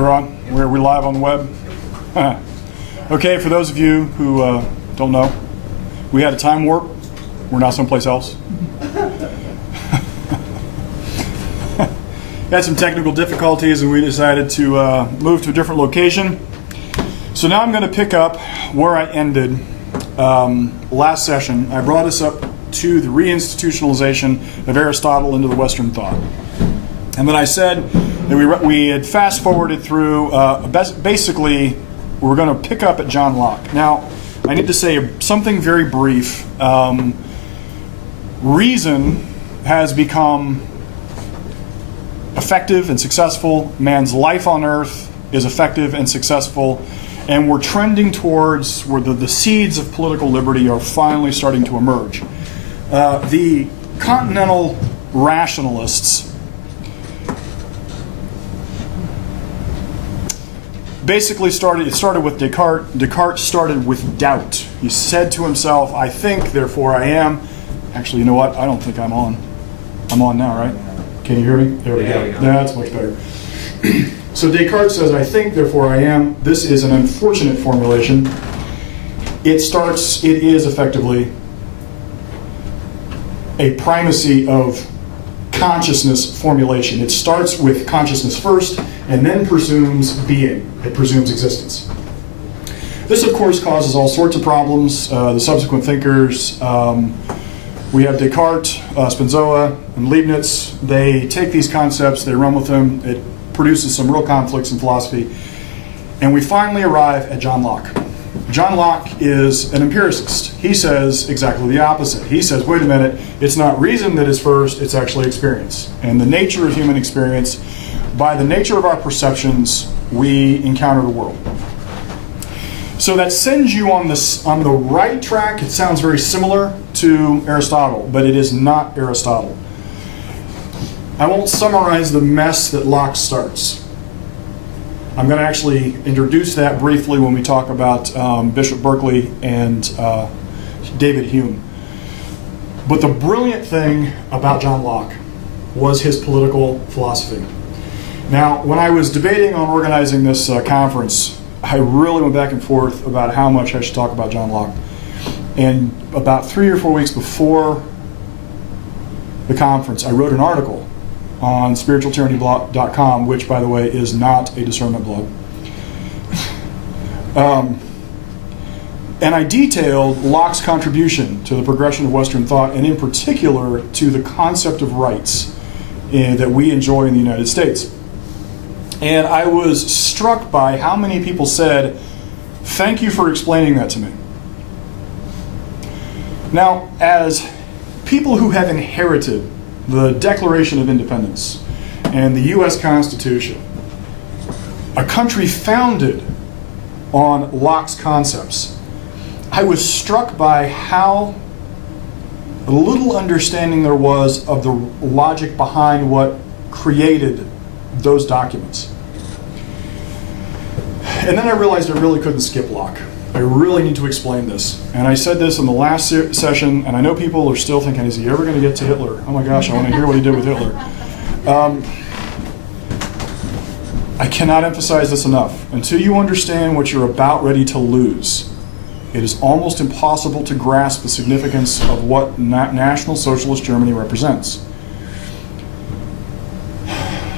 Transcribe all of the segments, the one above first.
We're on. We're live on the web. Okay, for those of you who don't know, we had a time warp. We're now someplace else. Had some technical difficulties, and we decided to move to a different location. So now I'm going to pick up where I ended last session. I brought us up to the reinstitutionalization of Aristotle into the Western thought. And then I said that we had fast forwarded through, basically, we're going to pick up at John Locke. Now, I need to say something very brief. Reason has become effective and successful. Man's life on earth is effective and successful. And we're trending towards where the seeds of political liberty are finally starting to emerge. The continental rationalists basically started with Descartes. Descartes started with doubt. He said to himself, I think, therefore I am. Actually, you know what? I don't think I'm on. I'm on now, right? Can you hear me? There we go. That's much better. So Descartes says, I think, therefore I am. This is an unfortunate formulation. It is effectively a primacy of consciousness formulation. It starts with consciousness first and then presumes being. It presumes existence. This, of course, causes all sorts of problems. The subsequent thinkers, we have Descartes, Spinoza, and Leibniz. They take these concepts, they run with them. It produces some real conflicts in philosophy. And we finally arrive at John Locke. John Locke is an empiricist. He says exactly the opposite. He says, wait a minute, it's not reason that is first, it's actually experience. And the nature of human experience, by the nature of our perceptions, we encounter the world. So that sends you on the right track. It sounds very similar to Aristotle, but it is not Aristotle. I won't summarize the mess that Locke starts. I'm going to actually introduce that briefly when we talk about Bishop Berkeley and David Hume. But the brilliant thing about John Locke was his political philosophy. Now, when I was debating on organizing this conference, I really went back and forth about how much I should talk about John Locke. And about 3 or 4 weeks before the conference, I wrote an article on spiritualtyranny.com, which, by the way, is not a discernment blog. And I detailed Locke's contribution to the progression of Western thought, and in particular to the concept of rights that we enjoy in the United States. And I was struck by how many people said, thank you for explaining that to me. Now, as people who have inherited the Declaration of Independence and the U.S. Constitution, a country founded on Locke's concepts, I was struck by how little understanding there was of the logic behind what created those documents. And then I realized I really couldn't skip Locke. I really need to explain this. And I said this in the last session, and I know people are still thinking, is he ever going to get to Hitler? Oh my gosh, I want to hear what he did with Hitler. I cannot emphasize this enough. Until you understand what you're about ready to lose, it is almost impossible to grasp the significance of what National Socialist Germany represents.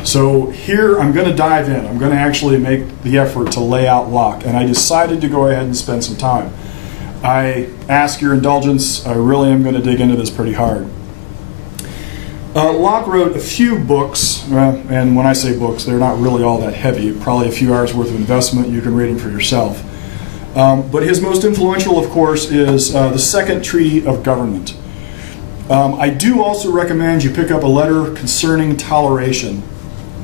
So here I'm going to dive in. I'm going to actually make the effort to lay out Locke. And I decided to go ahead and spend some time. I ask your indulgence. I really am going to dig into this pretty hard. Locke wrote a few books. And when I say books, they're not really all that heavy. Probably a few hours worth of investment. You can read them for yourself. But his most influential, of course, is the Second Treaty of Government. I do also recommend you pick up a letter concerning toleration.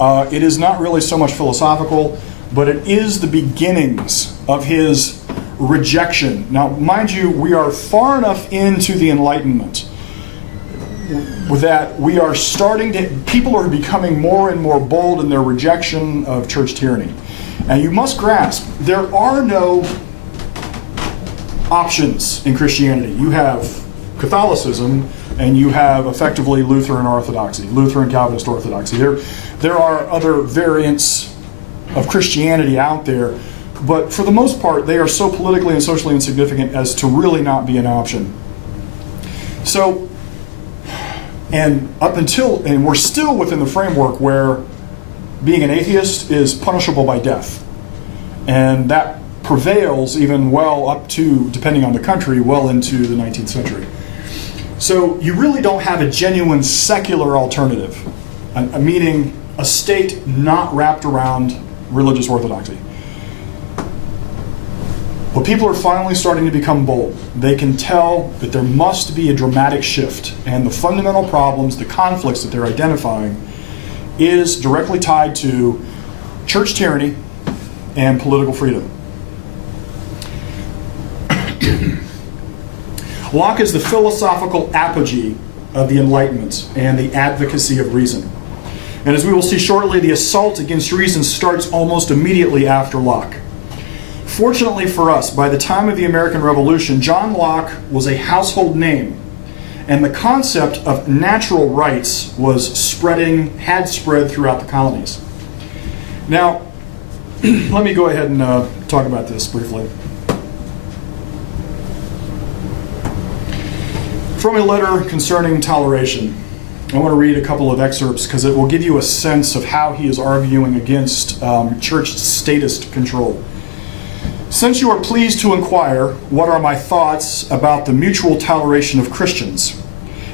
It is not really so much philosophical, but it is the beginnings of his rejection. Now, mind you, we are far enough into the Enlightenment that we are people are becoming more and more bold in their rejection of church tyranny. And you must grasp, there are no options in Christianity. You have Catholicism, and you have effectively Lutheran Orthodoxy, Lutheran Calvinist Orthodoxy. There are other variants of Christianity out there, but for the most part, they are so politically and socially insignificant as to really not be an option. So, and we're still within the framework where being an atheist is punishable by death. And that prevails even well up to, depending on the country, well into the 19th century. So you really don't have a genuine secular alternative, meaning a state not wrapped around religious orthodoxy. Well, people are finally starting to become bold. They can tell that there must be a dramatic shift, and the fundamental problems, the conflicts that they're identifying, is directly tied to church tyranny and political freedom. Locke is the philosophical apogee of the Enlightenment and the advocacy of reason. And as we will see shortly, the assault against reason starts almost immediately after Locke. Fortunately for us, by the time of the American Revolution, John Locke was a household name, and the concept of natural rights had spread throughout the colonies. Now, let me go ahead and talk about this briefly. From a letter concerning toleration, I want to read a couple of excerpts because it will give you a sense of how he is arguing against church statist control. Since you are pleased to inquire, what are my thoughts about the mutual toleration of Christians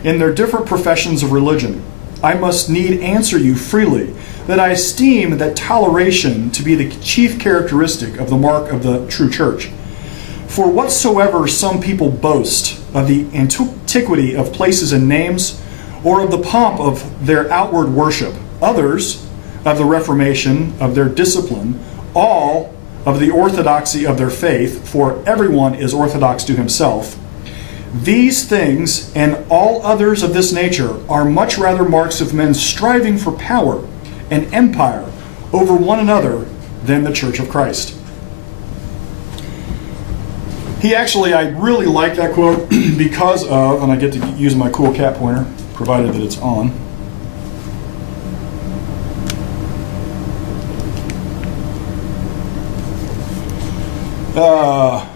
in their different professions of religion, I must need answer you freely that I esteem that toleration to be the chief characteristic of the mark of the true church. For whatsoever some people boast of the antiquity of places and names, or of the pomp of their outward worship, others of the reformation of their discipline, all of the orthodoxy of their faith, for everyone is orthodox to himself. These things and all others of this nature are much rather marks of men striving for power and empire over one another than the Church of Christ. I really like that quote because of, and I get to use my cool cat pointer, provided that it's on.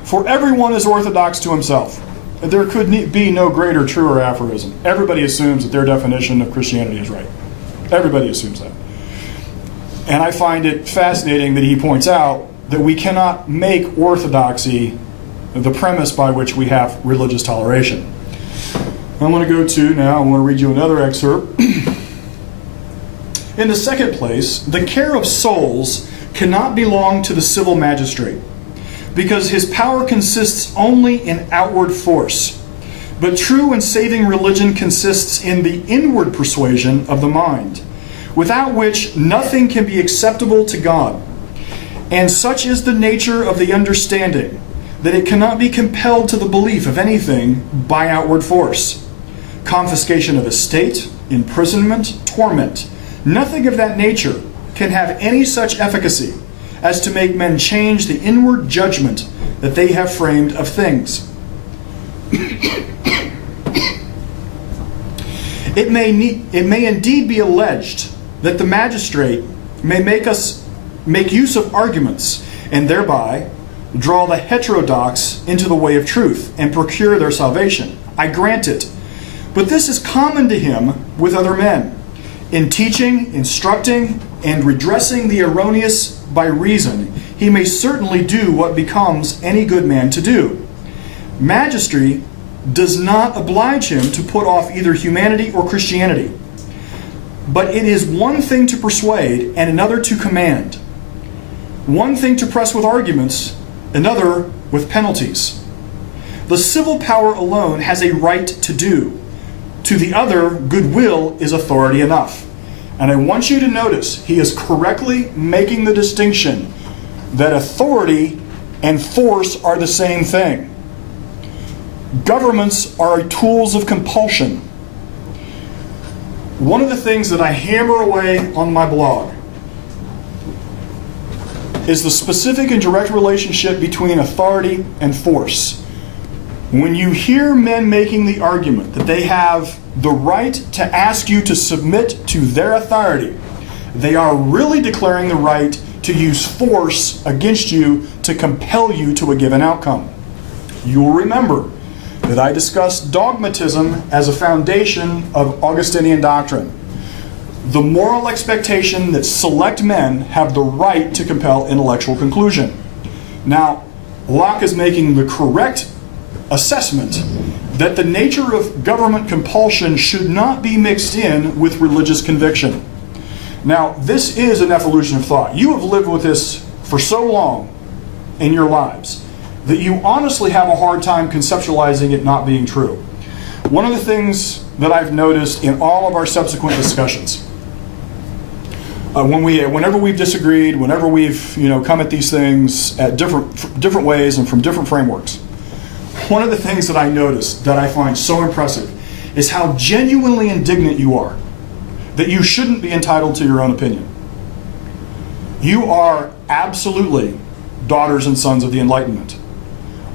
For everyone is orthodox to himself. There could be no greater, truer aphorism. Everybody assumes that their definition of Christianity is right. Everybody assumes that. And I find it fascinating that he points out that we cannot make orthodoxy the premise by which we have religious toleration. I want to read you another excerpt. In the second place, the care of souls cannot belong to the civil magistrate, because his power consists only in outward force. But true and saving religion consists in the inward persuasion of the mind, without which nothing can be acceptable to God. And such is the nature of the understanding, that it cannot be compelled to the belief of anything by outward force. Confiscation of estate, imprisonment, torment, nothing of that nature can have any such efficacy as to make men change the inward judgment that they have framed of things. It may indeed be alleged that the magistrate may make use of arguments, and thereby draw the heterodox into the way of truth, and procure their salvation. I grant it. But this is common to him with other men. In teaching, instructing, and redressing the erroneous by reason, he may certainly do what becomes any good man to do. Magistracy does not oblige him to put off either humanity or Christianity. But it is one thing to persuade and another to command. One thing to press with arguments, another with penalties. The civil power alone has a right to do. To the other, goodwill is authority enough. And I want you to notice, he is correctly making the distinction that authority and force are the same thing. Governments are tools of compulsion. One of the things that I hammer away on my blog is the specific and direct relationship between authority and force. When you hear men making the argument that they have the right to ask you to submit to their authority, they are really declaring the right to use force against you to compel you to a given outcome. You will remember that I discussed dogmatism as a foundation of Augustinian doctrine. The moral expectation that select men have the right to compel intellectual conclusion. Now, Locke is making the correct assessment that the nature of government compulsion should not be mixed in with religious conviction. Now, this is an evolution of thought. You have lived with this for so long in your lives that you honestly have a hard time conceptualizing it not being true. One of the things that I've noticed in all of our subsequent discussions, whenever we've disagreed, whenever we've come at these things at different ways and from different frameworks, one of the things that I noticed that I find so impressive is how genuinely indignant you are that you shouldn't be entitled to your own opinion. You are absolutely daughters and sons of the Enlightenment.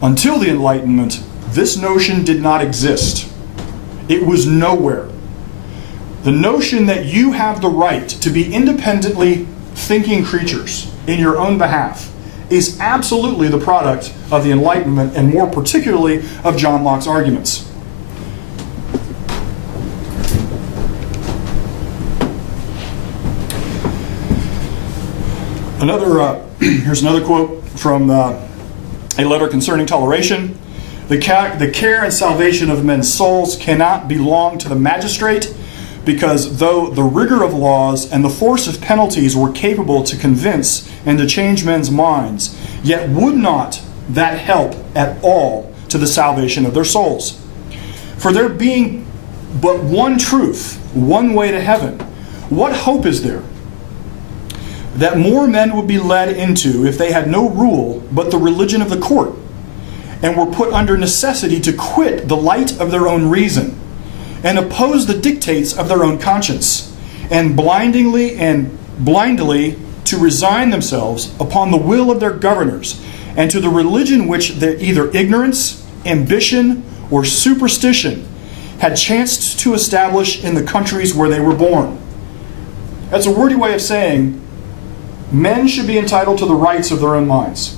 Until the Enlightenment, this notion did not exist. It was nowhere. The notion that you have the right to be independently thinking creatures in your own behalf is absolutely the product of the Enlightenment, and more particularly of John Locke's arguments. Here's another quote from a letter concerning toleration. The care and salvation of men's souls cannot belong to the magistrate, because though the rigor of laws and the force of penalties were capable to convince and to change men's minds, yet would not that help at all to the salvation of their souls. For there being but one truth, one way to heaven, what hope is there that more men would be led into if they had no rule but the religion of the court, and were put under necessity to quit the light of their own reason, and oppose the dictates of their own conscience, and blindly to resign themselves upon the will of their governors, and to the religion which their either ignorance, ambition, or superstition had chanced to establish in the countries where they were born. That's a wordy way of saying men should be entitled to the rights of their own minds,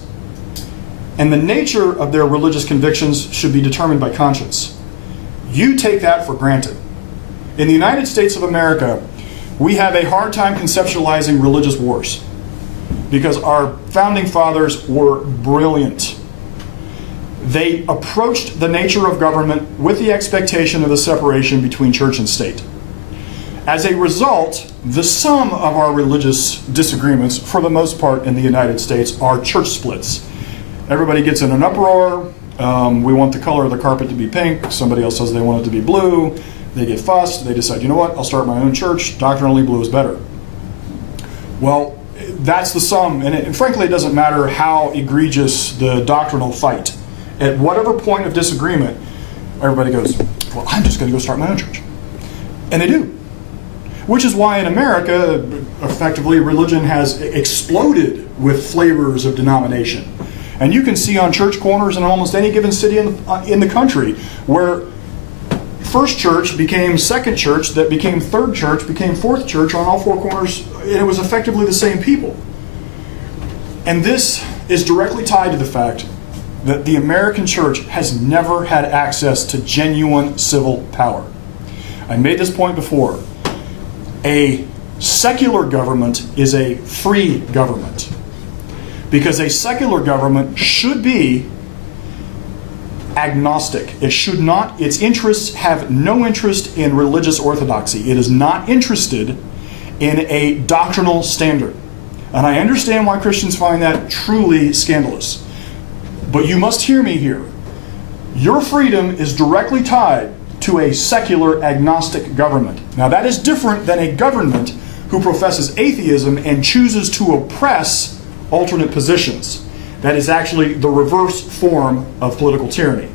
and the nature of their religious convictions should be determined by conscience. You take that for granted. In the United States of America, we have a hard time conceptualizing religious wars because our founding fathers were brilliant. They approached the nature of government with the expectation of the separation between church and state. As a result, the sum of our religious disagreements, for the most part in the United States, are church splits. Everybody gets in an uproar. We want the color of the carpet to be pink. Somebody else says they want it to be blue. They get fussed. They decide, you know what, I'll start my own church. Doctrinally, blue is better. Well, that's the sum. And frankly, it doesn't matter how egregious the doctrinal fight. At whatever point of disagreement, everybody goes, well, I'm just going to go start my own church. And they do. Which is why in America, effectively, religion has exploded with flavors of denomination. And you can see on church corners in almost any given city in the country where first church became second church, that became third church, became fourth church on all four corners, and it was effectively the same people. And this is directly tied to the fact that the American church has never had access to genuine civil power. I made this point before. A secular government is a free government, because a secular government should be agnostic. It should not, its interests have no interest in religious orthodoxy. It is not interested in a doctrinal standard. And I understand why Christians find that truly scandalous. But you must hear me here. Your freedom is directly tied to a secular agnostic government. Now that is different than a government who professes atheism and chooses to oppress alternate positions. That is actually the reverse form of political tyranny.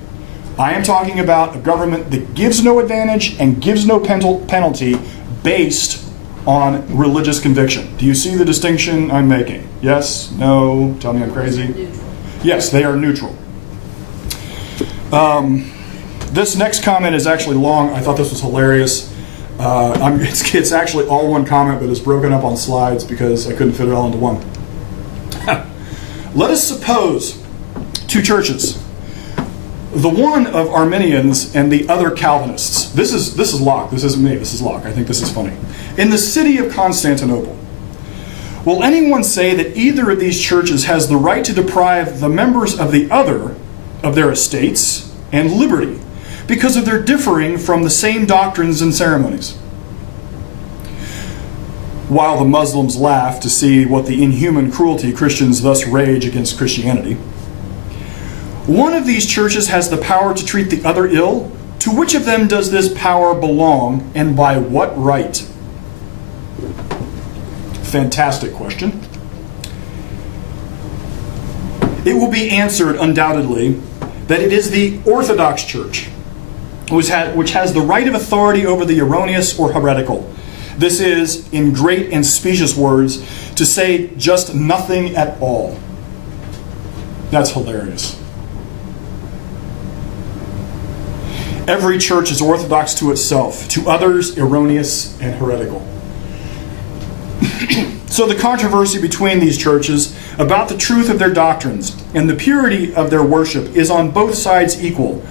I am talking about a government that gives no advantage and gives no penalty based on religious conviction. Do you see the distinction I'm making? Yes? No? Tell me I'm crazy? Neutral. Yes, they are neutral. This next comment is actually long. I thought this was hilarious. It's actually all one comment, but it's broken up on slides because I couldn't fit it all into one. Let us suppose two churches. The one of Arminians and the other Calvinists. This is Locke. This isn't me. This is Locke. I think this is funny. In the city of Constantinople. Will anyone say that either of these churches has the right to deprive the members of the other of their estates and liberty because of their differing from the same doctrines and ceremonies? While the Muslims laugh to see what the inhuman cruelty Christians thus rage against Christianity, one of these churches has the power to treat the other ill. To which of them does this power belong, and by what right? Fantastic question. It will be answered undoubtedly that it is the Orthodox Church which has the right of authority over the erroneous or heretical. This is, in great and specious words, to say just nothing at all. That's hilarious. Every church is orthodox to itself, to others erroneous and heretical. So the controversy between these churches about the truth of their doctrines and the purity of their worship is on both sides equal,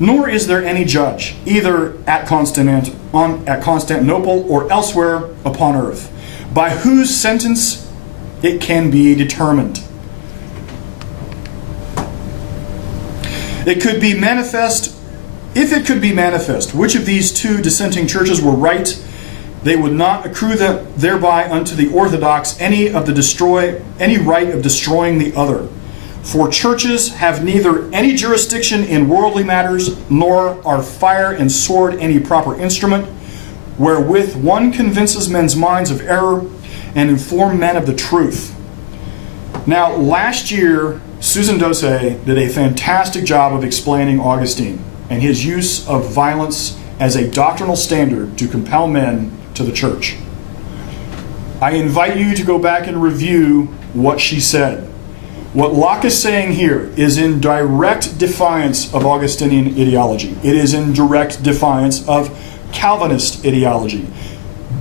nor is there any judge, either at Constantinople or elsewhere upon earth, by whose sentence it can be determined. If it could be manifest which of these two dissenting churches were right, they would not accrue thereby unto the Orthodox any right of destroying the other. For churches have neither any jurisdiction in worldly matters, nor are fire and sword any proper instrument, wherewith one convinces men's minds of error and inform men of the truth. Now, last year, Susan Dose did a fantastic job of explaining Augustine and his use of violence as a doctrinal standard to compel men to the church. I invite you to go back and review what she said. What Locke is saying here is in direct defiance of Augustinian ideology. It is in direct defiance of Calvinist ideology.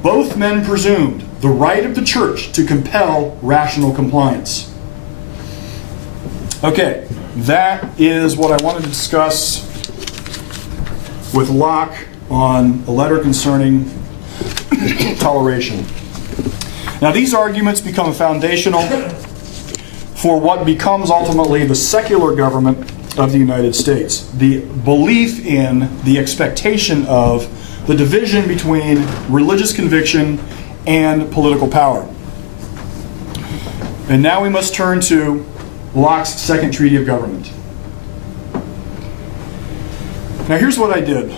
Both men presumed the right of the church to compel rational compliance. Okay, that is what I wanted to discuss with Locke on a letter concerning toleration. Now, these arguments become foundational for what becomes ultimately the secular government of the United States. The belief in, the expectation of, the division between religious conviction and political power. And now we must turn to Locke's Second Treaty of Government. Now here's what I did.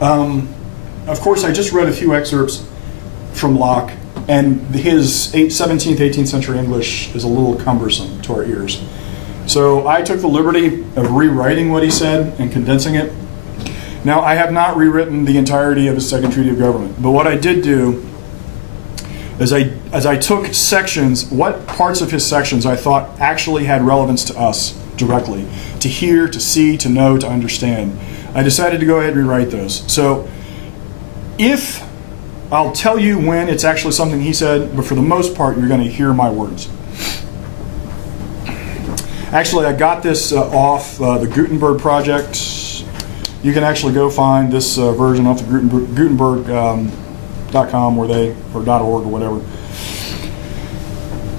Of course, I just read a few excerpts from Locke, and his 17th, 18th century English is a little cumbersome to our ears. So I took the liberty of rewriting what he said and condensing it. Now, I have not rewritten the entirety of his Second Treaty of Government, but what I did do is I took sections, what parts of his sections I thought actually had relevance to us directly, to hear, to see, to know, to understand. I decided to go ahead and rewrite those. So if I'll tell you when it's actually something he said, but for the most part, you're going to hear my words. Actually, I got this off the Gutenberg Project. You can actually go find this version off the Gutenberg.com or .org or whatever.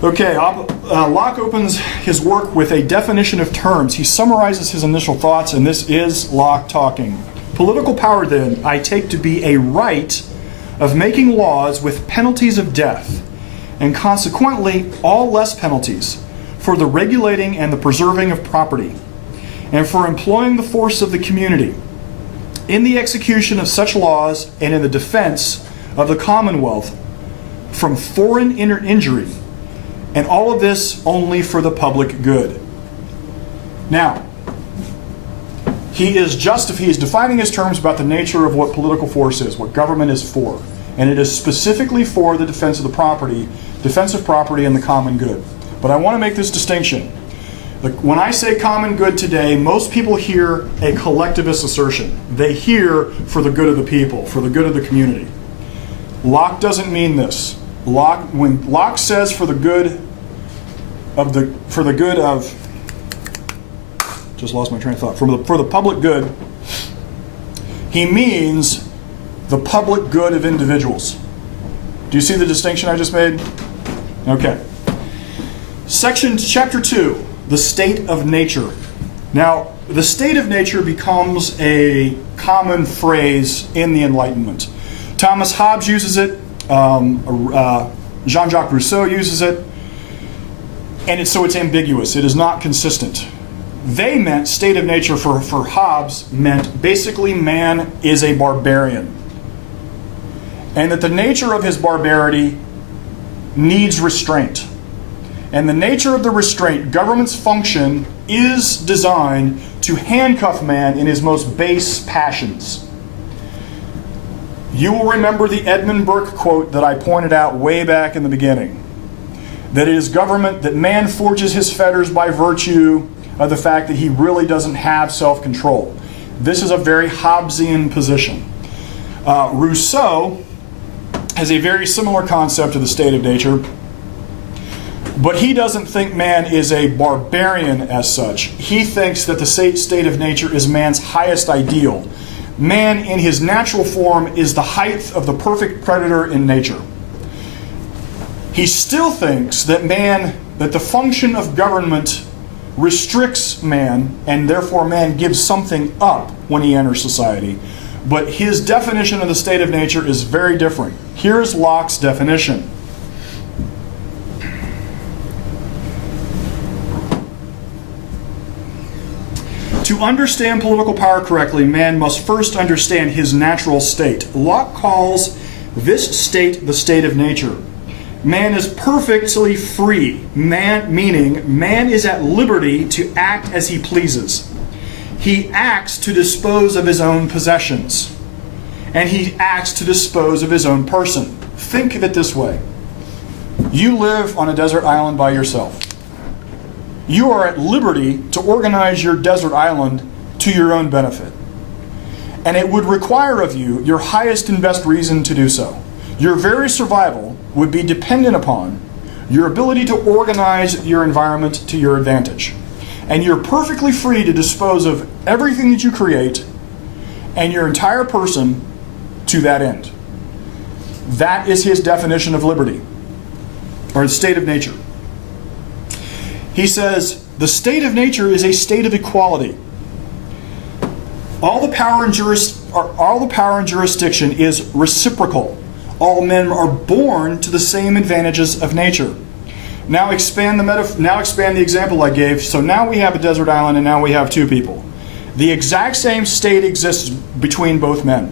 Okay, Locke opens his work with a definition of terms. He summarizes his initial thoughts, and this is Locke talking. Political power, then, I take to be a right of making laws with penalties of death, and consequently all less penalties, for the regulating and the preserving of property, and for employing the force of the community in the execution of such laws and in the defense of the Commonwealth from foreign injury, and all of this only for the public good. Now, he is defining his terms about the nature of what political force is, what government is for. And it is specifically for the defense of property and the common good. But I want to make this distinction. When I say common good today, most people hear a collectivist assertion. They hear for the good of the people, for the good of the community. Locke doesn't mean this. When Locke says for the good for the good of, just lost my train of thought, for the public good, he means the public good of individuals. Do you see the distinction I just made? Okay. Chapter 2, the state of nature. Now, the state of nature becomes a common phrase in the Enlightenment. Thomas Hobbes uses it, Jean-Jacques Rousseau uses it, and so it's ambiguous. It is not consistent. They meant, state of nature for Hobbes meant basically man is a barbarian, and that the nature of his barbarity needs restraint. And the nature of the restraint, government's function, is designed to handcuff man in his most base passions. You will remember the Edmund Burke quote that I pointed out way back in the beginning. That it is government, that man forges his fetters by virtue of the fact that he really doesn't have self-control. This is a very Hobbesian position. Rousseau has a very similar concept of the state of nature, but he doesn't think man is a barbarian as such. He thinks that the state of nature is man's highest ideal. Man in his natural form is the height of the perfect predator in nature. He still thinks that the function of government restricts man, and therefore man gives something up when he enters society. But his definition of the state of nature is very different. Here's Locke's definition. To understand political power correctly, man must first understand his natural state. Locke calls this state the state of nature. Man is perfectly free, meaning man is at liberty to act as he pleases. He acts to dispose of his own possessions, and he acts to dispose of his own person. Think of it this way. You live on a desert island by yourself. You are at liberty to organize your desert island to your own benefit. And it would require of you your highest and best reason to do so. Your very survival would be dependent upon your ability to organize your environment to your advantage. And you're perfectly free to dispose of everything that you create and your entire person to that end. That is his definition of liberty, or the state of nature. He says, the state of nature is a state of equality. All the power and jurisdiction is reciprocal. All men are born to the same advantages of nature. Now expand the example I gave. So now we have a desert island, and now we have two people. The exact same state exists between both men.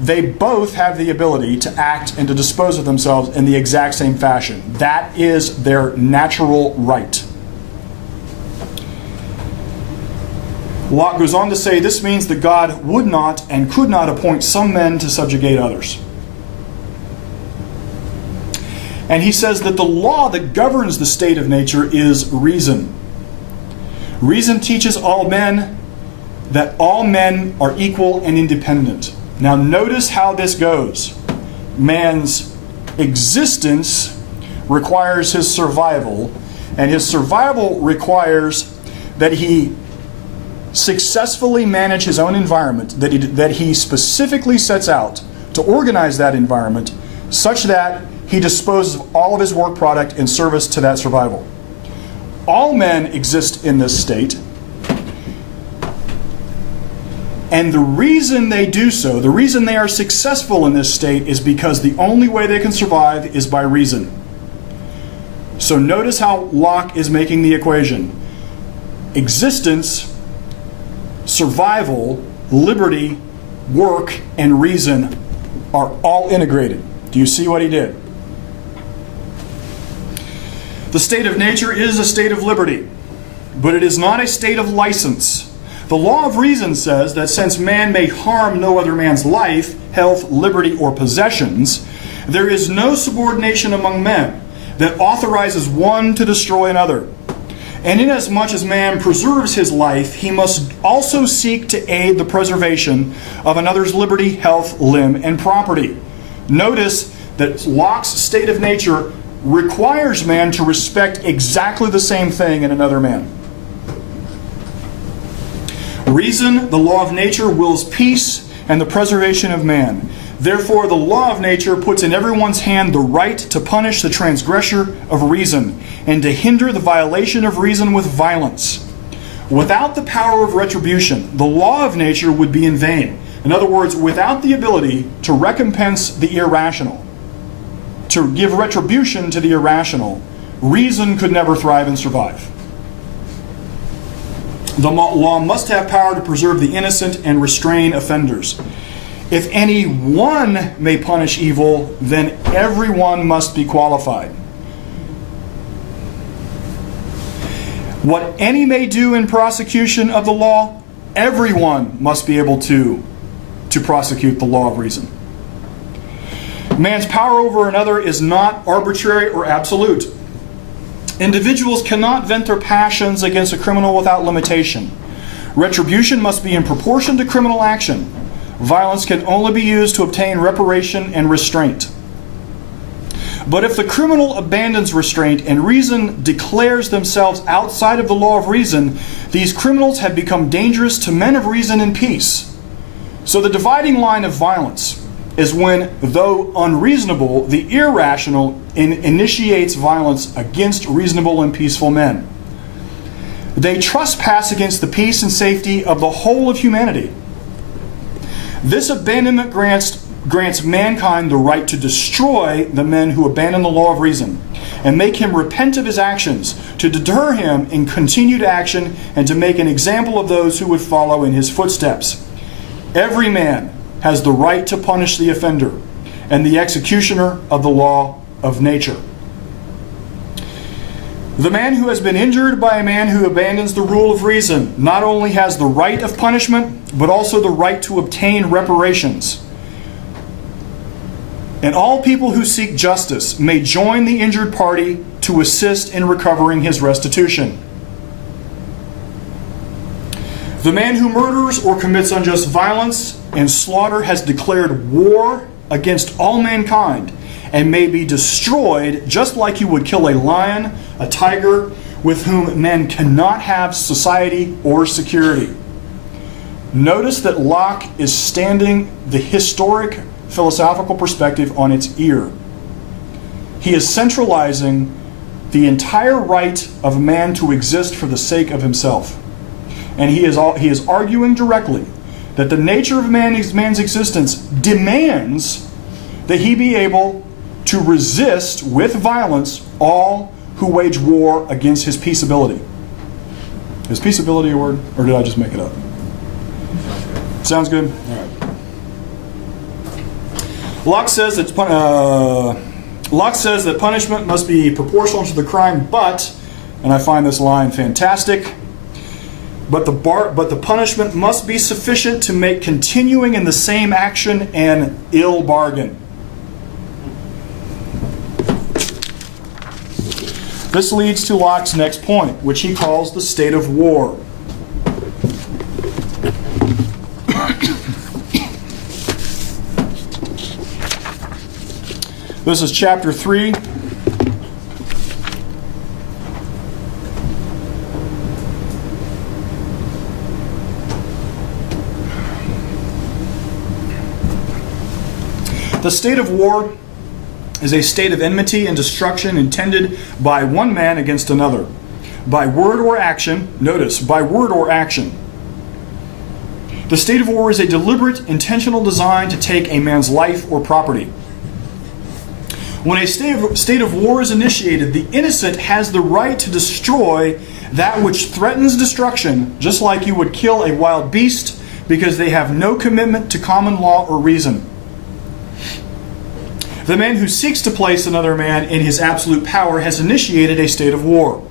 They both have the ability to act and to dispose of themselves in the exact same fashion. That is their natural right. Locke goes on to say this means that God would not and could not appoint some men to subjugate others. And he says that the law that governs the state of nature is reason. Reason teaches all men that all men are equal and independent. Now notice how this goes. Man's existence requires his survival, and his survival requires that he successfully manage his own environment, that he specifically sets out to organize that environment such that he disposes of all of his work product in service to that survival. All men exist in this state, and the reason they do so, the reason they are successful in this state, is because the only way they can survive is by reason. So notice how Locke is making the equation. Existence, survival, liberty, work, and reason are all integrated. Do you see what he did? The state of nature is a state of liberty, but it is not a state of license. The law of reason says that since man may harm no other man's life, health, liberty, or possessions, there is no subordination among men that authorizes one to destroy another. And inasmuch as man preserves his life, he must also seek to aid the preservation of another's liberty, health, limb, and property. Notice that Locke's state of nature requires man to respect exactly the same thing in another man. Reason, the law of nature, wills peace and the preservation of man. Therefore, the law of nature puts in everyone's hand the right to punish the transgressor of reason and to hinder the violation of reason with violence. Without the power of retribution, the law of nature would be in vain. In other words, without the ability to recompense the irrational, to give retribution to the irrational, reason could never thrive and survive. The law must have power to preserve the innocent and restrain offenders. If any one may punish evil, then everyone must be qualified. What any may do in prosecution of the law, everyone must be able to prosecute the law of reason. Man's power over another is not arbitrary or absolute. Individuals cannot vent their passions against a criminal without limitation. Retribution must be in proportion to criminal action. Violence can only be used to obtain reparation and restraint. But if the criminal abandons restraint and reason declares themselves outside of the law of reason, these criminals have become dangerous to men of reason and peace. So the dividing line of violence is when, though unreasonable, the irrational initiates violence against reasonable and peaceful men. They trespass against the peace and safety of the whole of humanity. This abandonment grants mankind the right to destroy the men who abandon the law of reason and make him repent of his actions, to deter him in continued action, and to make an example of those who would follow in his footsteps. Every man has the right to punish the offender and the executioner of the law of nature. The man who has been injured by a man who abandons the rule of reason not only has the right of punishment, but also the right to obtain reparations. And all people who seek justice may join the injured party to assist in recovering his restitution. The man who murders or commits unjust violence and slaughter has declared war against all mankind and may be destroyed just like you would kill a lion, a tiger, with whom men cannot have society or security. Notice that Locke is standing the historic philosophical perspective on its ear. He is centralizing the entire right of man to exist for the sake of himself. And he is arguing directly that the nature of man's existence demands that he be able to resist with violence all who wage war against his peaceability. Is peaceability a word, or did I just make it up? Sounds good? All right. Locke says that punishment must be proportional to the crime, but, and I find this line fantastic, but the punishment must be sufficient to make continuing in the same action an ill bargain. This leads to Locke's next point, which he calls the state of war. This is chapter 3. The state of war is a state of enmity and destruction intended by one man against another, by word or action. Notice, by word or action. The state of war is a deliberate, intentional design to take a man's life or property. When a state of war is initiated, the innocent has the right to destroy that which threatens destruction, just like you would kill a wild beast, because they have no commitment to common law or reason. The man who seeks to place another man in his absolute power has initiated a state of war.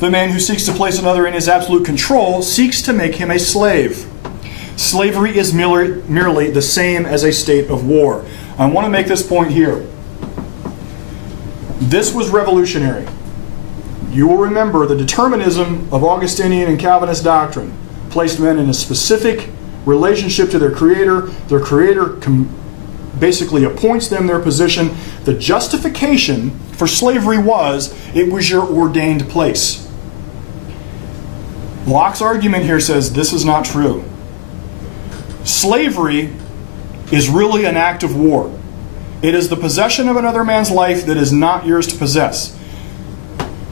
The man who seeks to place another in his absolute control seeks to make him a slave. Slavery is merely the same as a state of war. I want to make this point here. This was revolutionary. You will remember the determinism of Augustinian and Calvinist doctrine placed men in a specific relationship to their Creator. Their Creator basically appoints them their position. The justification for slavery was, it was your ordained place. Locke's argument here says this is not true. Slavery is really an act of war. It is the possession of another man's life that is not yours to possess.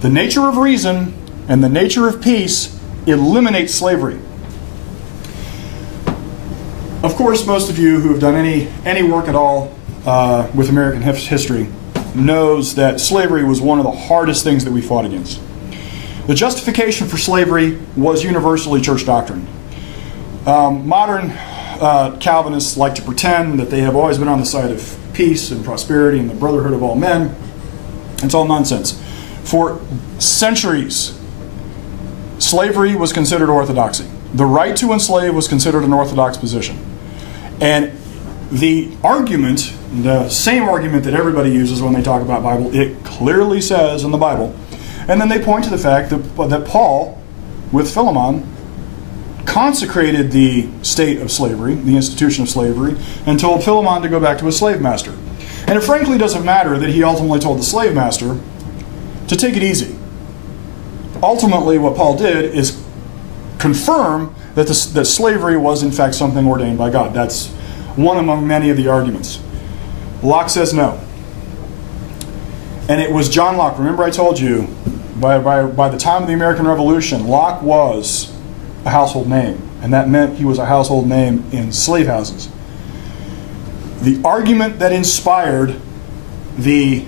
The nature of reason and the nature of peace eliminates slavery. Of course, most of you who have done any work at all with American history knows that slavery was one of the hardest things that we fought against. The justification for slavery was universally church doctrine. Modern Calvinists like to pretend that they have always been on the side of peace and prosperity and the brotherhood of all men. It's all nonsense. For centuries, slavery was considered orthodoxy. The right to enslave was considered an orthodox position. And the argument, the same argument that everybody uses when they talk about Bible, it clearly says in the Bible. And then they point to the fact that Paul, with Philemon, consecrated the state of slavery, the institution of slavery, and told Philemon to go back to his slave master. And it frankly doesn't matter that he ultimately told the slave master to take it easy. Ultimately, what Paul did is confirm that slavery was in fact something ordained by God. That's one among many of the arguments. Locke says no. And it was John Locke. Remember I told you, by the time of the American Revolution, Locke was a household name. And that meant he was a household name in slave houses. The argument that inspired the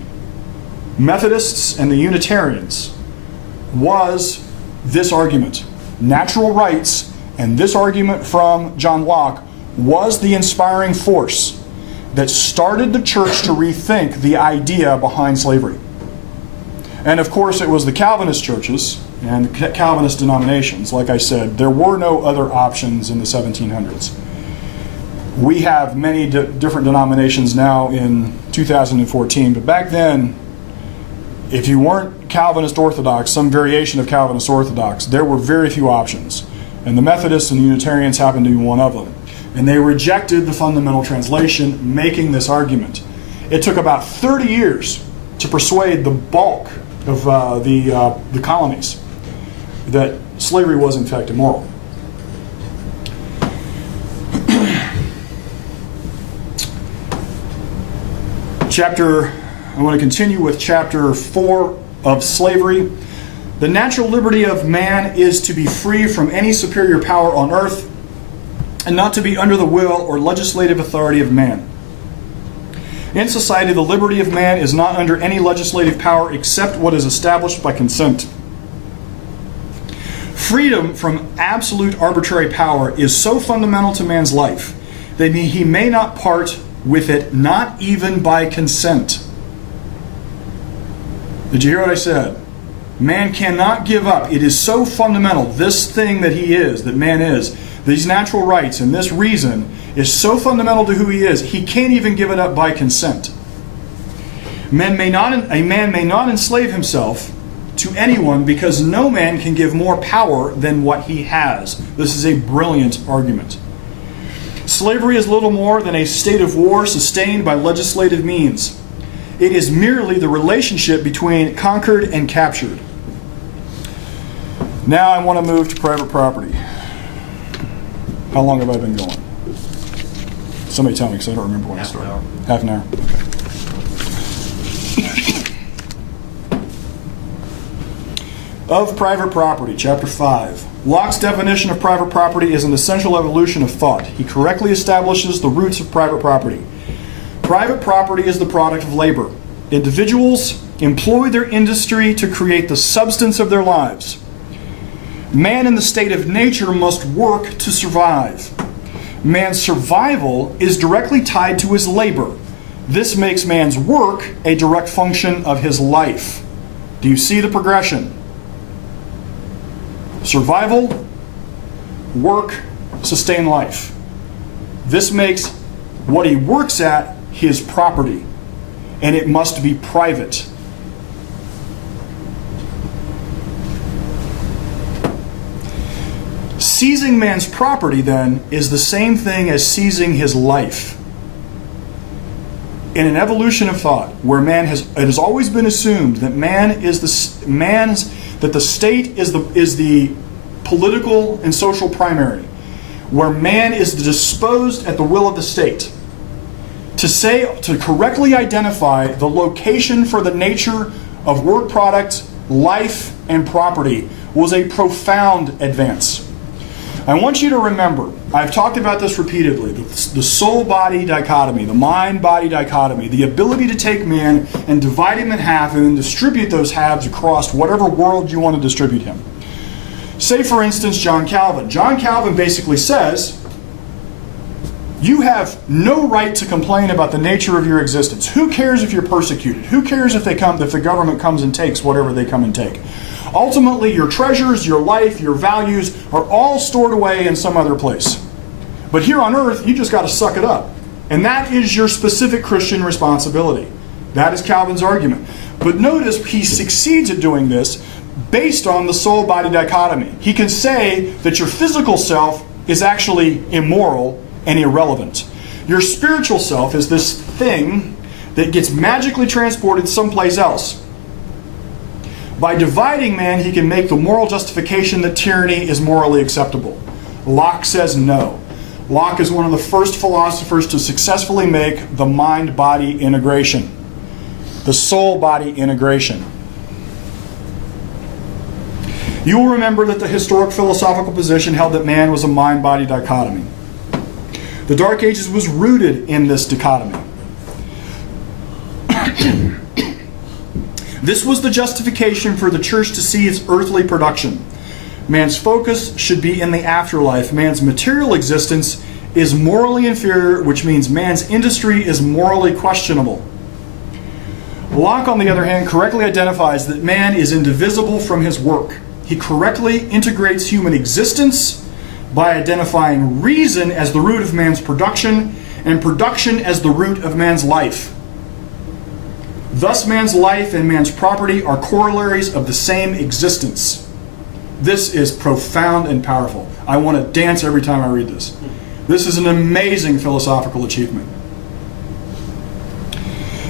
Methodists and the Unitarians was this argument. Natural rights, and this argument from John Locke was the inspiring force that started the church to rethink the idea behind slavery. And of course it was the Calvinist churches and the Calvinist denominations. Like I said, there were no other options in the 1700s. We have many different denominations now in 2014, but back then, if you weren't Calvinist Orthodox, some variation of Calvinist Orthodox, there were very few options. And the Methodists and the Unitarians happened to be one of them. And they rejected the fundamental translation, making this argument. It took about 30 years to persuade the bulk of the colonies that slavery was in fact immoral. I want to continue with chapter 4 of slavery. The natural liberty of man is to be free from any superior power on earth and not to be under the will or legislative authority of man. In society, the liberty of man is not under any legislative power except what is established by consent. Freedom from absolute arbitrary power is so fundamental to man's life that he may not part with it, not even by consent. Did you hear what I said? Man cannot give up. It is so fundamental. This thing that he is, that man is, these natural rights and this reason is so fundamental to who he is, he can't even give it up by consent. A man may not enslave himself to anyone because no man can give more power than what he has. This is a brilliant argument. Slavery is little more than a state of war sustained by legislative means. It is merely the relationship between conquered and captured. Now I want to move to private property. How long have I been going? Somebody tell me, because I don't remember when I started. Half an hour. Okay. Of private property, chapter 5. Locke's definition of private property is an essential evolution of thought. He correctly establishes the roots of private property. Private property is the product of labor. Individuals employ their industry to create the substance of their lives. Man in the state of nature must work to survive. Man's survival is directly tied to his labor. This makes man's work a direct function of his life. Do you see the progression? Survival, work, sustain life. This makes what he works at his property, and it must be private. Seizing man's property, then, is the same thing as seizing his life. in an evolution of thought where it has always been assumed that that the state is the political and social primary, where man is disposed at the will of the state, to correctly identify the location for the nature of work product, life, and property was a profound advance. I want you to remember, I've talked about this repeatedly, the soul-body dichotomy, the mind-body dichotomy, the ability to take man and divide him in half and then distribute those halves across whatever world you want to distribute him. Say, for instance, John Calvin. John Calvin basically says, you have no right to complain about the nature of your existence. Who cares if you're persecuted? Who cares if the government comes and takes whatever they come and take? Ultimately, your treasures, your life, your values are all stored away in some other place. But here on earth, you just got to suck it up. And that is your specific Christian responsibility. That is Calvin's argument. But notice he succeeds at doing this based on the soul-body dichotomy. He can say that your physical self is actually immoral and irrelevant. Your spiritual self is this thing that gets magically transported someplace else. By dividing man, he can make the moral justification that tyranny is morally acceptable. Locke says no. Locke is one of the first philosophers to successfully make the mind-body integration, the soul-body integration. You will remember that the historic philosophical position held that man was a mind-body dichotomy. The Dark Ages was rooted in this dichotomy. This was the justification for the church to see its earthly production. Man's focus should be in the afterlife. Man's material existence is morally inferior, which means man's industry is morally questionable. Locke, on the other hand, correctly identifies that man is indivisible from his work. He correctly integrates human existence by identifying reason as the root of man's production and production as the root of man's life. Thus, man's life and man's property are corollaries of the same existence. This is profound and powerful. I want to dance every time I read this. This is an amazing philosophical achievement.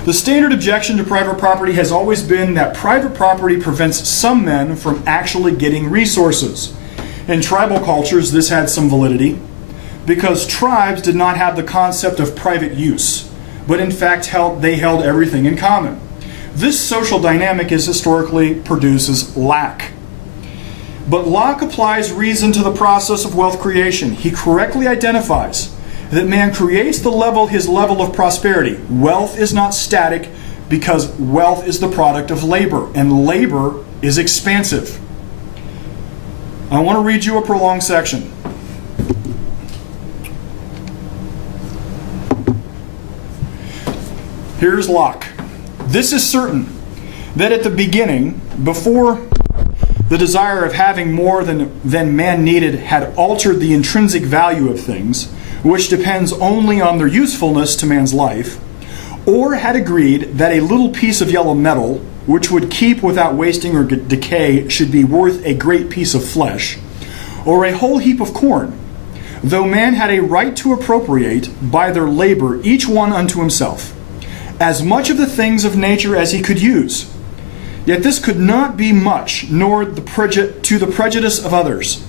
The standard objection to private property has always been that private property prevents some men from actually getting resources. In tribal cultures, this had some validity because tribes did not have the concept of private use, but in fact they held everything in common. This social dynamic historically produces lack. But Locke applies reason to the process of wealth creation. He correctly identifies that man creates his level of prosperity. Wealth is not static because wealth is the product of labor, and labor is expansive. I want to read you a prolonged section. Here's Locke. This is certain, that at the beginning, before the desire of having more than man needed had altered the intrinsic value of things, which depends only on their usefulness to man's life, or had agreed that a little piece of yellow metal, which would keep without wasting or decay, should be worth a great piece of flesh, or a whole heap of corn, though man had a right to appropriate by their labor each one unto himself, as much of the things of nature as he could use. Yet this could not be much, nor to the prejudice of others,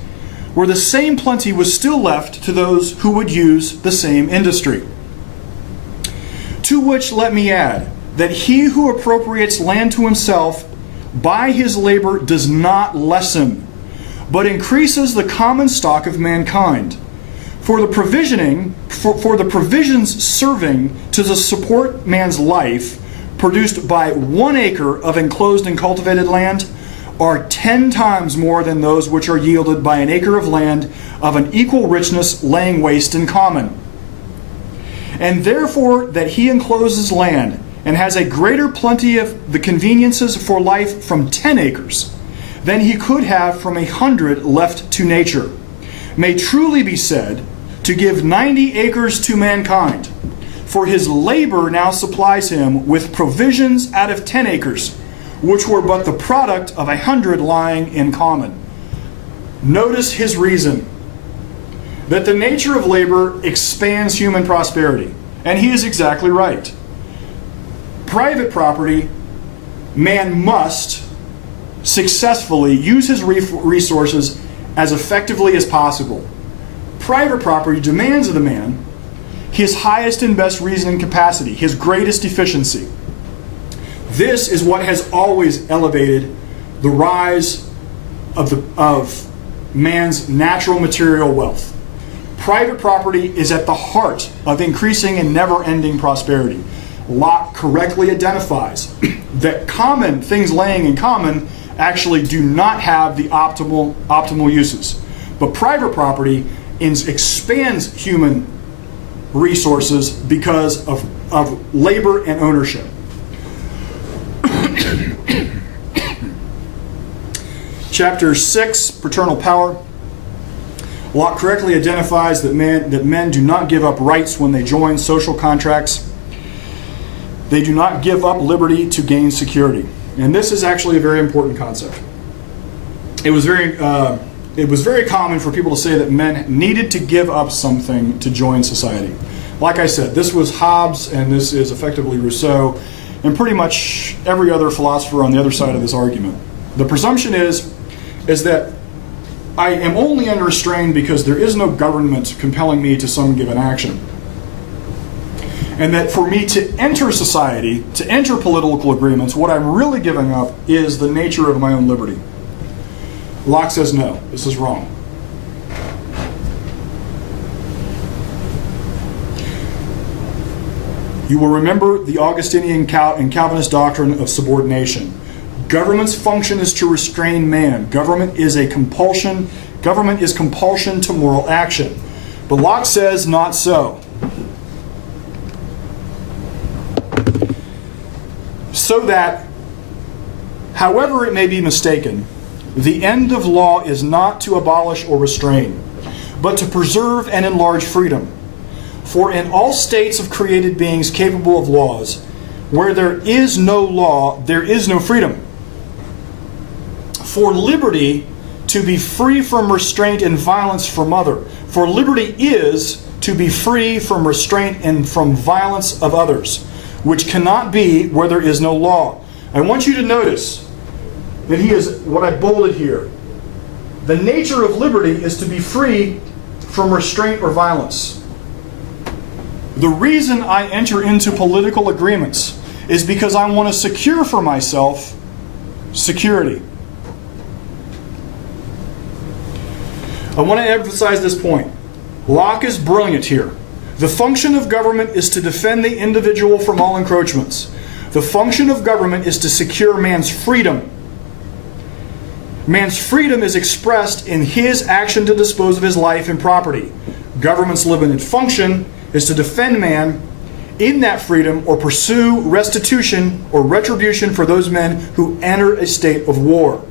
where the same plenty was still left to those who would use the same industry. To which let me add, that he who appropriates land to himself by his labor does not lessen, but increases the common stock of mankind. For the provisions serving to support man's life, produced by 1 acre of enclosed and cultivated land, are 10 times more than those which are yielded by an acre of land of an equal richness laying waste in common. And therefore that he encloses land and has a greater plenty of the conveniences for life from 10 acres than he could have from 100 left to nature, may truly be said to give 90 acres to mankind, for his labor now supplies him with provisions out of 10 acres, which were but the product of 100 lying in common. Notice his reason, that the nature of labor expands human prosperity, and he is exactly right. private property, man must successfully use his resources as effectively as possible. Private property demands of the man his highest and best reasoning capacity, his greatest efficiency. This is what has always elevated the rise of man's natural material wealth. Private property is at the heart of increasing and never-ending prosperity. Locke correctly identifies that common things laying in common actually do not have the optimal uses. But private property expands human resources because of labor and ownership. Chapter 6, Paternal Power. Locke correctly identifies that men do not give up rights when they join social contracts. They do not give up liberty to gain security. And this is actually a very important concept. It was very common for people to say that men needed to give up something to join society. Like I said, this was Hobbes and this is effectively Rousseau and pretty much every other philosopher on the other side of this argument. The presumption is that I am only unrestrained because there is no government compelling me to some given action. And that for me to enter society, to enter political agreements, what I'm really giving up is the nature of my own liberty. Locke says no, this is wrong. You will remember the Augustinian and Calvinist doctrine of subordination. Government's function is to restrain man. Government is compulsion to moral action. But Locke says not so. So that, however it may be mistaken, the end of law is not to abolish or restrain, but to preserve and enlarge freedom. For in all states of created beings capable of laws, where there is no law, there is no freedom. For liberty to be free from restraint and violence from other. For liberty is to be free from restraint and from violence of others, which cannot be where there is no law. I want you to notice that he is, what I bolded here, the nature of liberty is to be free from restraint or violence. The reason I enter into political agreements is because I want to secure for myself security. I want to emphasize this point. Locke is brilliant here. The function of government is to defend the individual from all encroachments. The function of government is to secure man's freedom. Man's freedom is expressed in his action to dispose of his life and property. Government's limited function is to defend man in that freedom or pursue restitution or retribution for those men who enter a state of war.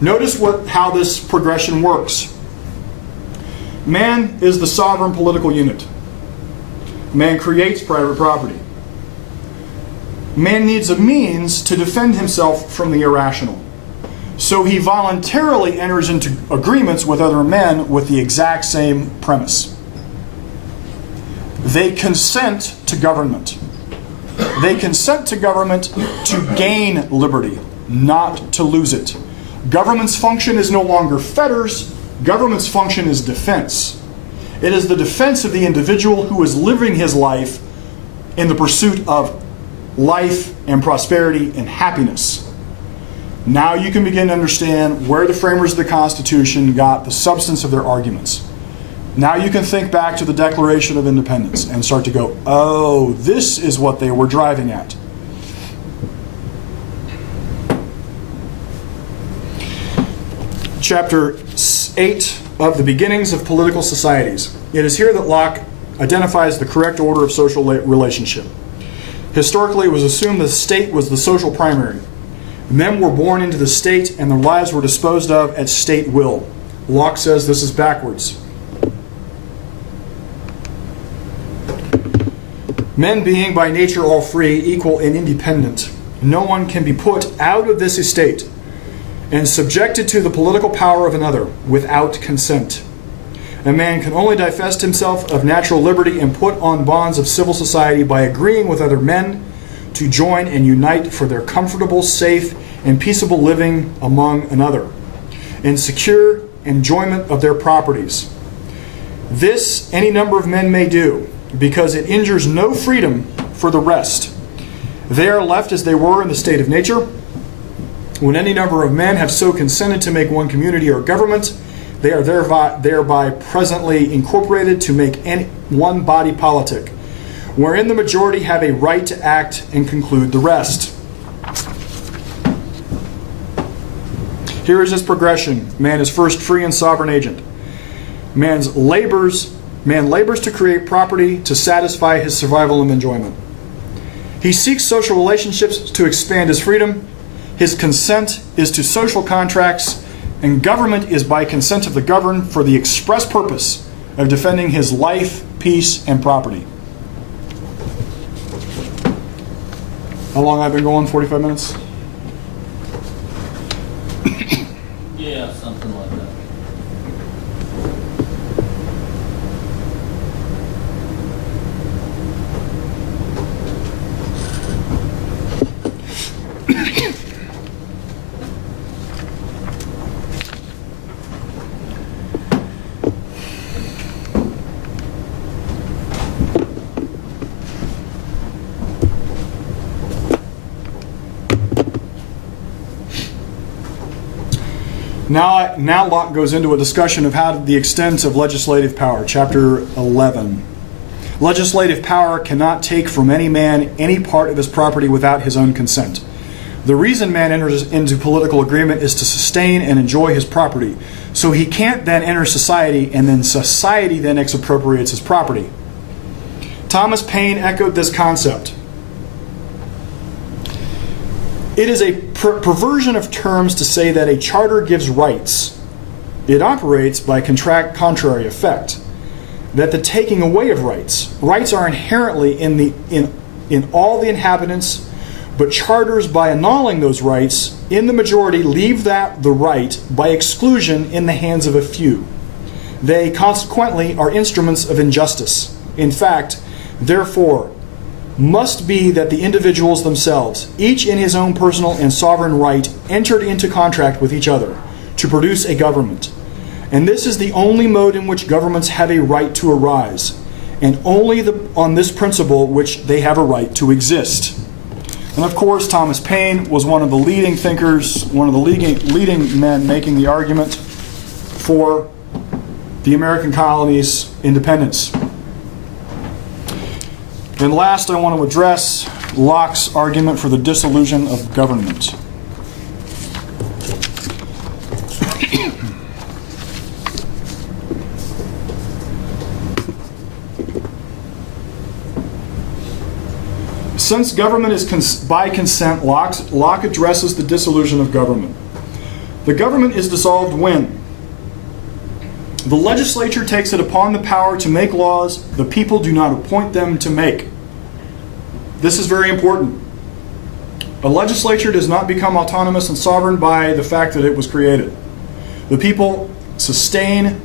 Notice how this progression works. Man is the sovereign political unit. Man creates private property. Man needs a means to defend himself from the irrational. So he voluntarily enters into agreements with other men with the exact same premise. They consent to government. They consent to government to gain liberty, not to lose it. Government's function is no longer fetters. Government's function is defense. It is the defense of the individual who is living his life in the pursuit of life and prosperity and happiness. Now you can begin to understand where the framers of the Constitution got the substance of their arguments. Now you can think back to the Declaration of Independence and start to go, oh, this is what they were driving at. Chapter 8 of the Beginnings of Political Societies. It is here that Locke identifies the correct order of social relationship. Historically, it was assumed the state was the social primary. Men were born into the state and their lives were disposed of at state will. Locke says this is backwards. Men being by nature all free, equal, and independent, no one can be put out of this estate and subjected to the political power of another without consent. A man can only divest himself of natural liberty and put on bonds of civil society by agreeing with other men to join and unite for their comfortable, safe, and peaceable living among another, and secure enjoyment of their properties. This any number of men may do, because it injures no freedom for the rest. They are left as they were in the state of nature. When any number of men have so consented to make one community or government, they are thereby presently incorporated to make one body politic, wherein the majority have a right to act and conclude the rest. Here is his progression. Man is first free and sovereign agent. Man labors to create property to satisfy his survival and enjoyment. He seeks social relationships to expand his freedom. His consent is to social contracts, and government is by consent of the governed for the express purpose of defending his life, peace, and property. How long have I been going? 45 minutes? Yeah, something like that. Now Locke goes into a discussion of how the extent of legislative power. Chapter 11. Legislative power cannot take from any man any part of his property without his own consent. The reason man enters into political agreement is to sustain and enjoy his property. So he can't then enter society, and then society then expropriates his property. Thomas Paine echoed this concept. It is a perversion of terms to say that a charter gives rights. It operates by contrary effect. That the taking away of rights. Rights are inherently in all the inhabitants, but charters, by annulling those rights in the majority, leave the right by exclusion in the hands of a few. They consequently are instruments of injustice. In fact, therefore, must be that the individuals themselves, each in his own personal and sovereign right, entered into contract with each other to produce a government. And this is the only mode in which governments have a right to arise, and only on this principle which they have a right to exist. And of course, Thomas Paine was one of the leading thinkers, one of the leading men making the argument for the American colonies' independence. And last, I want to address Locke's argument for the dissolution of government. Since government is by consent, Locke addresses the dissolution of government. The government is dissolved when the legislature takes it upon the power to make laws the people do not appoint them to make. This is very important. A legislature does not become autonomous and sovereign by the fact that it was created. The people sustain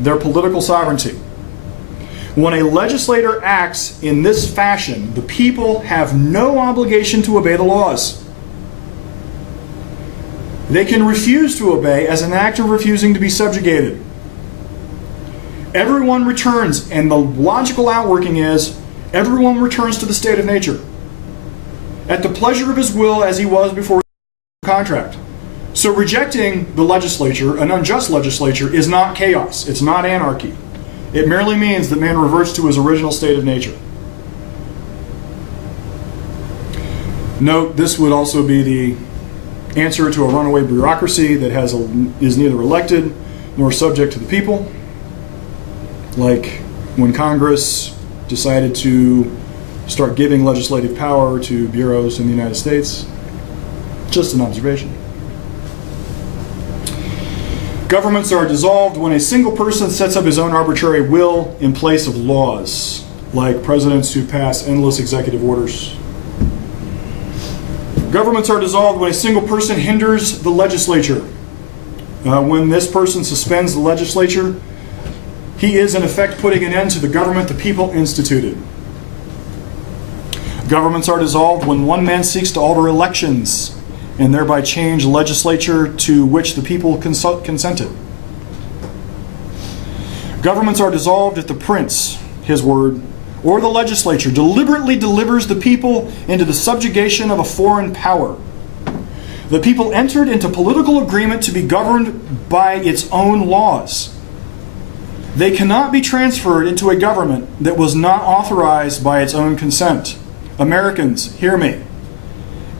their political sovereignty. When a legislator acts in this fashion, the people have no obligation to obey the laws. They can refuse to obey as an act of refusing to be subjugated. Everyone returns, and the logical outworking is, everyone returns to the state of nature, at the pleasure of his will as he was before the contract. So rejecting the legislature, an unjust legislature, is not chaos. It's not anarchy. It merely means that man reverts to his original state of nature. Note, this would also be the answer to a runaway bureaucracy that is neither elected nor subject to the people. Like when Congress decided to start giving legislative power to bureaus in the United States. Just an observation. Governments are dissolved when a single person sets up his own arbitrary will in place of laws, like presidents who pass endless executive orders. Governments are dissolved when a single person hinders the legislature. When this person suspends the legislature, he is in effect putting an end to the government the people instituted. Governments are dissolved when one man seeks to alter elections and thereby change legislature to which the people consented. Governments are dissolved if the prince, his word, or the legislature deliberately delivers the people into the subjugation of a foreign power. The people entered into political agreement to be governed by its own laws. They cannot be transferred into a government that was not authorized by its own consent. Americans, hear me.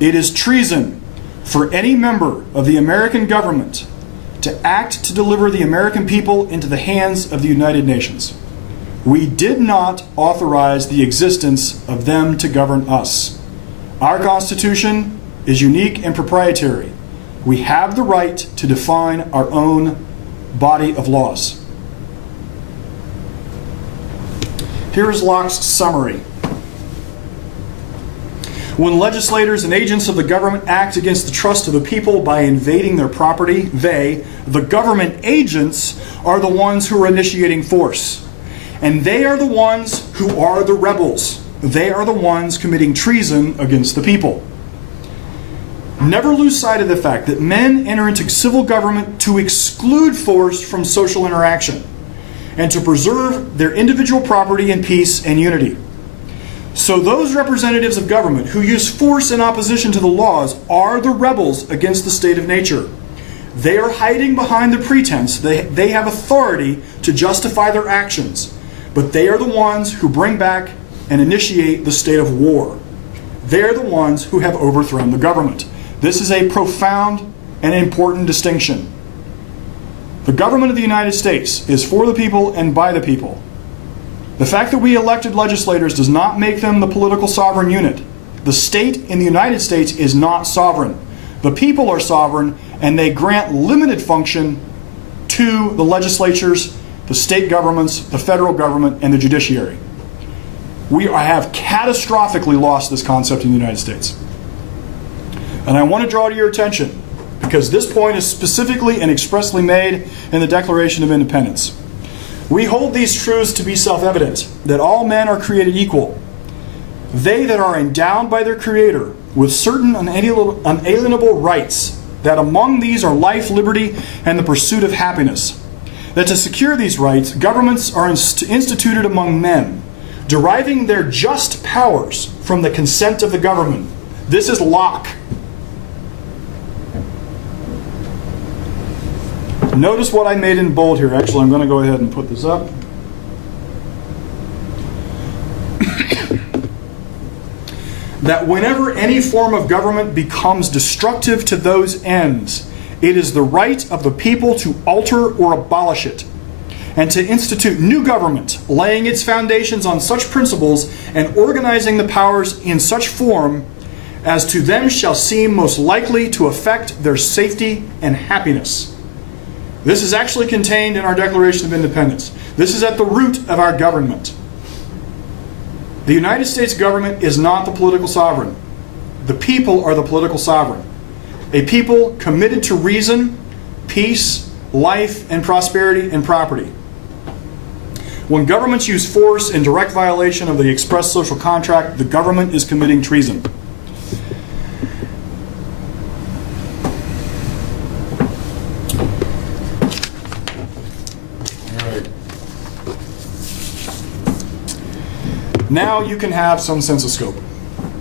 It is treason for any member of the American government to act to deliver the American people into the hands of the United Nations. We did not authorize the existence of them to govern us. Our Constitution is unique and proprietary. We have the right to define our own body of laws. Here's Locke's summary. When legislators and agents of the government act against the trust of the people by invading their property, they, the government agents, are the ones who are initiating force. And they are the ones who are the rebels. They are the ones committing treason against the people. Never lose sight of the fact that men enter into civil government to exclude force from social interaction and to preserve their individual property in peace and unity. So those representatives of government who use force in opposition to the laws are the rebels against the state of nature. They are hiding behind the pretense they have authority to justify their actions, but they are the ones who bring back and initiate the state of war. They are the ones who have overthrown the government. This is a profound and important distinction. The government of the United States is for the people and by the people. The fact that we elected legislators does not make them the political sovereign unit. The state in the United States is not sovereign. The people are sovereign, and they grant limited function to the legislatures, the state governments, the federal government, and the judiciary. We have catastrophically lost this concept in the United States. And I want to draw to your attention, because this point is specifically and expressly made in the Declaration of Independence. We hold these truths to be self-evident, that all men are created equal. They that are endowed by their Creator with certain unalienable rights, that among these are life, liberty, and the pursuit of happiness. That to secure these rights, governments are instituted among men, deriving their just powers from the consent of the government. This is Locke. Notice what I made in bold here. Actually, I'm going to go ahead and put this up. That whenever any form of government becomes destructive to those ends, it is the right of the people to alter or abolish it, and to institute new government, laying its foundations on such principles and organizing the powers in such form as to them shall seem most likely to affect their safety and happiness. This is actually contained in our Declaration of Independence. This is at the root of our government. The United States government is not the political sovereign. The people are the political sovereign. A people committed to reason, peace, life, and prosperity and property. When governments use force in direct violation of the express social contract, the government is committing treason. Now you can have some sense of scope.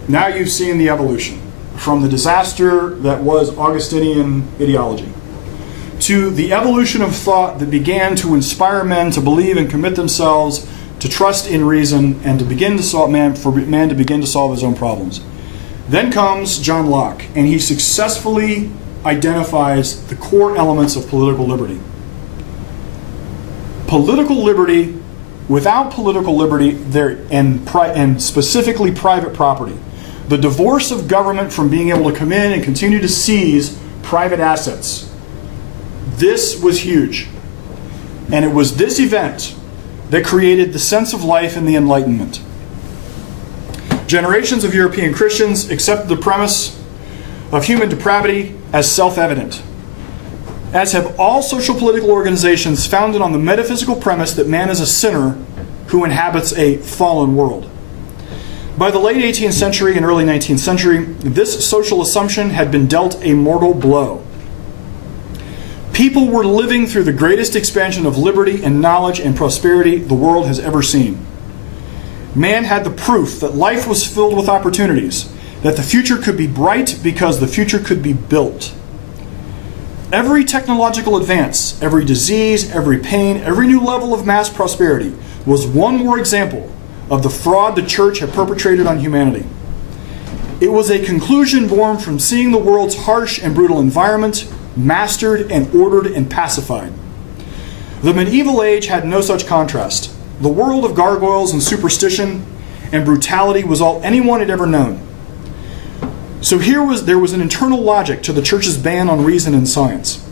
Now you've seen the evolution from the disaster that was Augustinian ideology to the evolution of thought that began to inspire men to believe and commit themselves to trust in reason and to begin to solve man to begin to solve his own problems. Then comes John Locke, and he successfully identifies the core elements of political liberty. Political liberty. Without political liberty and specifically private property, the divorce of government from being able to come in and continue to seize private assets, this was huge. And it was this event that created the sense of life in the Enlightenment. Generations of European Christians accepted the premise of human depravity as self-evident, as have all social political organizations founded on the metaphysical premise that man is a sinner who inhabits a fallen world. By the late 18th century and early 19th century, this social assumption had been dealt a mortal blow. People were living through the greatest expansion of liberty and knowledge and prosperity the world has ever seen. Man had the proof that life was filled with opportunities, that the future could be bright because the future could be built. Every technological advance, every disease, every pain, every new level of mass prosperity was one more example of the fraud the church had perpetrated on humanity. It was a conclusion born from seeing the world's harsh and brutal environment mastered and ordered and pacified. The medieval age had no such contrast. The world of gargoyles and superstition and brutality was all anyone had ever known. So there was an internal logic to the church's ban on reason and science.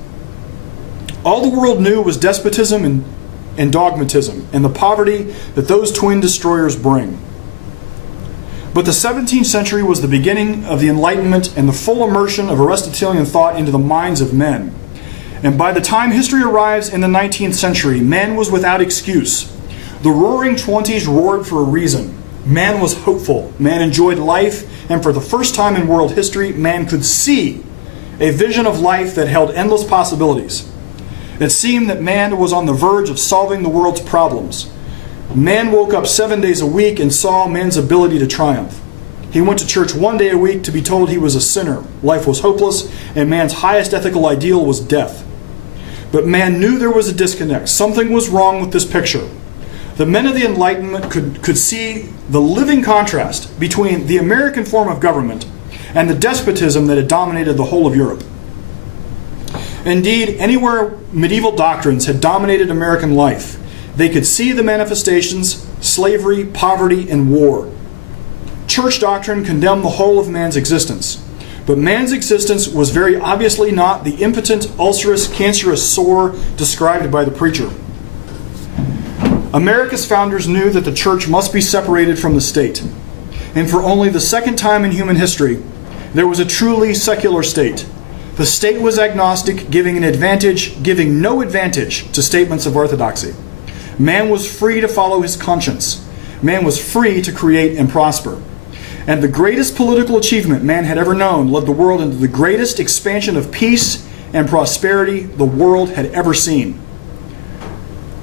All the world knew was despotism and dogmatism, and the poverty that those twin destroyers bring. But the 17th century was the beginning of the Enlightenment and the full immersion of Aristotelian thought into the minds of men. And by the time history arrives in the 19th century, man was without excuse. The roaring 20s roared for a reason. Man was hopeful. Man enjoyed life, and for the first time in world history, man could see a vision of life that held endless possibilities. It seemed that man was on the verge of solving the world's problems. Man woke up 7 days a week and saw man's ability to triumph. He went to church 1 day a week to be told he was a sinner, life was hopeless, and man's highest ethical ideal was death. But man knew there was a disconnect. Something was wrong with this picture. The men of the Enlightenment could see the living contrast between the American form of government and the despotism that had dominated the whole of Europe. Indeed, anywhere medieval doctrines had dominated American life, they could see the manifestations: slavery, poverty, and war. Church doctrine condemned the whole of man's existence. But man's existence was very obviously not the impotent, ulcerous, cancerous sore described by the preacher. America's founders knew that the church must be separated from the state. And for only the second time in human history, there was a truly secular state. The state was agnostic, giving no advantage to statements of orthodoxy. Man was free to follow his conscience. Man was free to create and prosper. And the greatest political achievement man had ever known led the world into the greatest expansion of peace and prosperity the world had ever seen.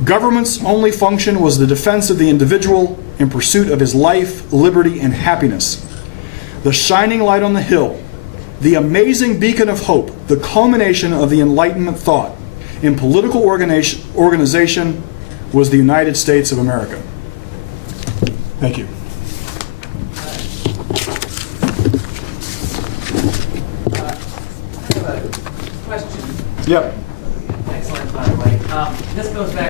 Government's only function was the defense of the individual in pursuit of his life, liberty, and happiness. The shining light on the hill, the amazing beacon of hope, the culmination of the Enlightenment thought in political organization was the United States of America. Thank you. I have a question. Yep. Excellent, by the way. This goes back